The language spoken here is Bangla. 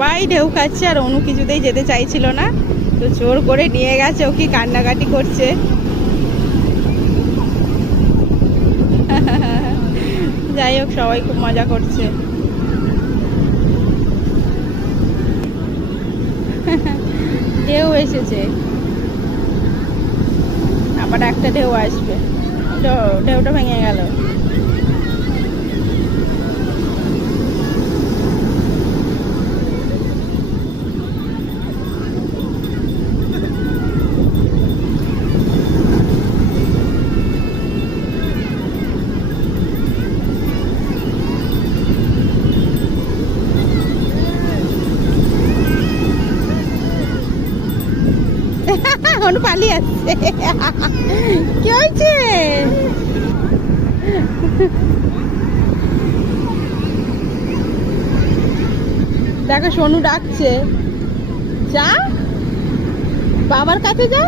সবাই ঢেউ খাচ্ছে আর অনু কিছুতেই যেতে চাইছিল না, তো জোর করে নিয়ে গেছে। ও কি কান্নাকাটি করছে। যাই হোক, সবাই খুব মজা করছে। ঢেউ এসেছে, আবার একটা ঢেউ আসবে। ঢেউটা ভেঙে গেল। অনু পালিয়ে আসছে। কি হয়েছে? দেখো সোনু ডাকছে, যা বাবার কাছে যা।